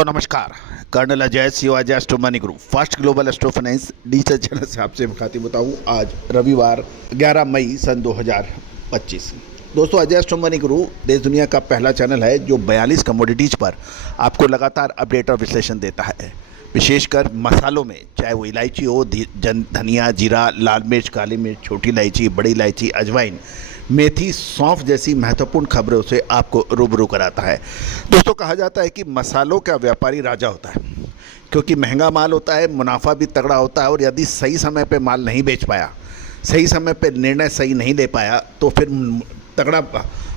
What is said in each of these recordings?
दोस्तों नमस्कार। Colonel Ajay Shivaji astro money group first global astro finance digital channel से आपसे मुखातिब होता हूँ। आज रविवार 11 मई सन 2025। दोस्तों अजय एस्ट्रो मनी ग्रुप देश दुनिया का पहला चैनल है जो 42 कमोडिटीज़ पर आपको लगातार अपडेट और विश्लेषण देता है। विशेषकर मसालों में, चाहे वो इलायची हो, धनिया, जीरा, लाल मिर्च, काली मिर्च, छोटी इलायची, बड़ी इलायची, अजवाइन, मेथी, सौंफ जैसी महत्वपूर्ण खबरों से आपको रूबरू कराता है। दोस्तों कहा जाता है कि मसालों का व्यापारी राजा होता है, क्योंकि महंगा माल होता है, मुनाफा भी तगड़ा होता है, और यदि सही समय पे माल नहीं बेच पाया, सही समय पे निर्णय सही नहीं ले पाया, तो फिर तगड़ा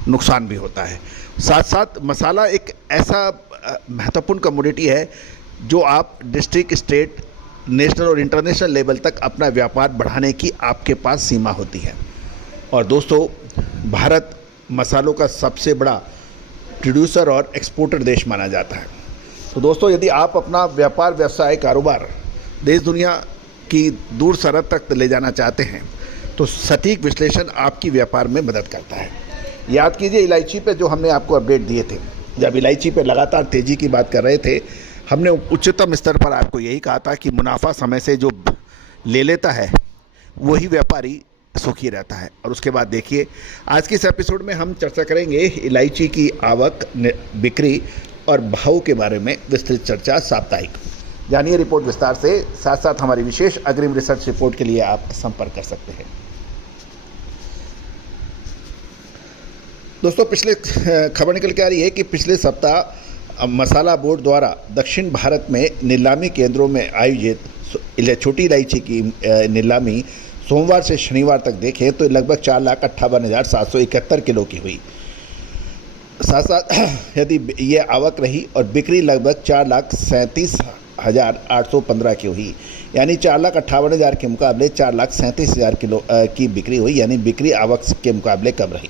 नुकसान भी होता है। साथ साथ मसाला एक ऐसा महत्वपूर्ण कमोडिटी है जो आप डिस्ट्रिक्ट, स्टेट, नेशनल और इंटरनेशनल लेवल तक अपना व्यापार बढ़ाने की आपके पास सीमा होती है। और दोस्तों भारत मसालों का सबसे बड़ा प्रोड्यूसर और एक्सपोर्टर देश माना जाता है। तो दोस्तों यदि आप अपना व्यापार, व्यवसाय, कारोबार देश दुनिया की दूर सरहद तक ले जाना चाहते हैं तो सटीक विश्लेषण आपकी व्यापार में मदद करता है। याद कीजिए इलायची पे जो हमने आपको अपडेट दिए थे, जब इलायची पे लगातार तेज़ी की बात कर रहे थे, हमने उच्चतम स्तर पर आपको यही कहा था कि मुनाफा समय से जो ले लेता है वही व्यापारी सुखी रहता है। और उसके बाद देखिए आज के इस एपिसोड में हम चर्चा करेंगे इलायची की आवक, बिक्री और भाव के बारे में विस्तृत चर्चा साप्ताहिक। जानिए रिपोर्ट विस्तार से। साथ साथ हमारी विशेष अग्रिम रिसर्च रिपोर्ट के लिए आप संपर्क कर सकते हैं। दोस्तों पिछले खबर निकल के आ रही है कि पिछले सप्ताह मसाला बोर्ड द्वारा दक्षिण भारत में नीलामी केंद्रों में आयोजित छोटी इलायची की नीलामी सोमवार से शनिवार तक देखें तो लगभग 4,58,771 किलो की हुई। साथ साथ यदि ये आवक रही और बिक्री लगभग 4,37,815 की हुई, यानी 4,58,000 के मुकाबले 4,37,000 किलो की बिक्री हुई, यानी बिक्री आवक के मुकाबले कम रही।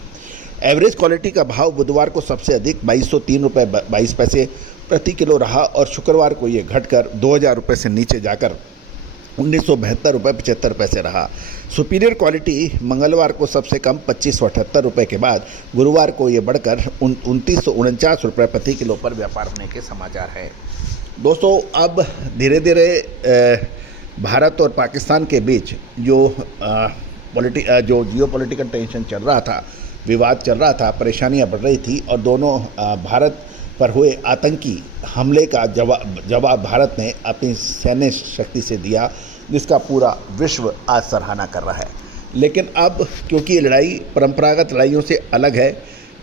एवरेज क्वालिटी का भाव बुधवार को सबसे अधिक 2,203 रुपये 22 पैसे प्रति किलो रहा और शुक्रवार को ये घटकर 2,000 रुपये से नीचे जाकर 1,972 रुपये 75 पैसे रहा। सुपीरियर क्वालिटी मंगलवार को सबसे कम 2,578 रुपये के बाद गुरुवार को ये बढ़कर 2,949 रुपये प्रति किलो पर व्यापार होने के समाचार हैं। दोस्तों अब धीरे धीरे भारत और पाकिस्तान के बीच जो जियोपॉलिटिकल टेंशन चल रहा था, विवाद चल रहा था, परेशानियां बढ़ रही थी, और दोनों भारत पर हुए आतंकी हमले का जवाब भारत ने अपनी सैन्य शक्ति से दिया, जिसका पूरा विश्व आज सराहना कर रहा है। लेकिन अब क्योंकि ये लड़ाई परंपरागत लड़ाइयों से अलग है,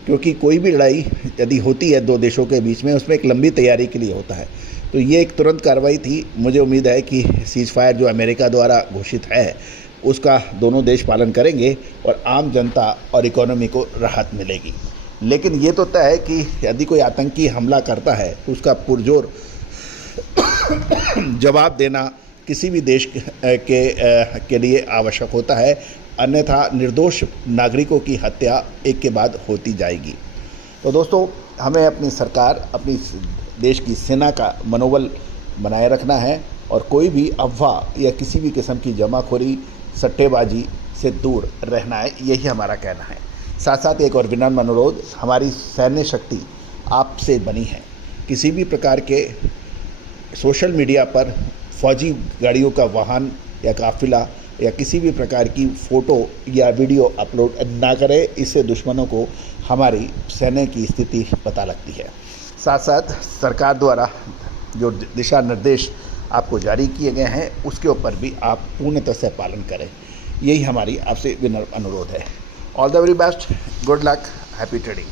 क्योंकि कोई भी लड़ाई यदि होती है दो देशों के बीच में, उसमें एक लंबी तैयारी के लिए होता है। तो ये एक तुरंत कार्रवाई थी। मुझे उम्मीद है कि सीज़ फायर जो अमेरिका द्वारा घोषित है उसका दोनों देश पालन करेंगे और आम जनता और इकोनॉमी को राहत मिलेगी। लेकिन ये तो तय है कि यदि कोई आतंकी हमला करता है तो उसका पुरजोर जवाब देना किसी भी देश के लिए आवश्यक होता है, अन्यथा निर्दोष नागरिकों की हत्या एक के बाद होती जाएगी। तो दोस्तों हमें अपनी सरकार, अपनी देश की सेना का मनोबल बनाए रखना है और कोई भी अफवाह या किसी भी किस्म की जमाखोरी, सट्टेबाजी से दूर रहना है, यही हमारा कहना है। साथ साथ एक और विनम्र अनुरोध, हमारी सैन्य शक्ति आपसे बनी है। किसी भी प्रकार के सोशल मीडिया पर फौजी गाड़ियों का वाहन या काफिला या किसी भी प्रकार की फ़ोटो या वीडियो अपलोड ना करें, इससे दुश्मनों को हमारी सैन्य की स्थिति पता लगती है। साथ साथ सरकार द्वारा जो दिशा निर्देश आपको जारी किए गए हैं उसके ऊपर भी आप पूर्णतः से पालन करें, यही हमारी आपसे विनम्र अनुरोध है। All the very best, good luck, happy trading.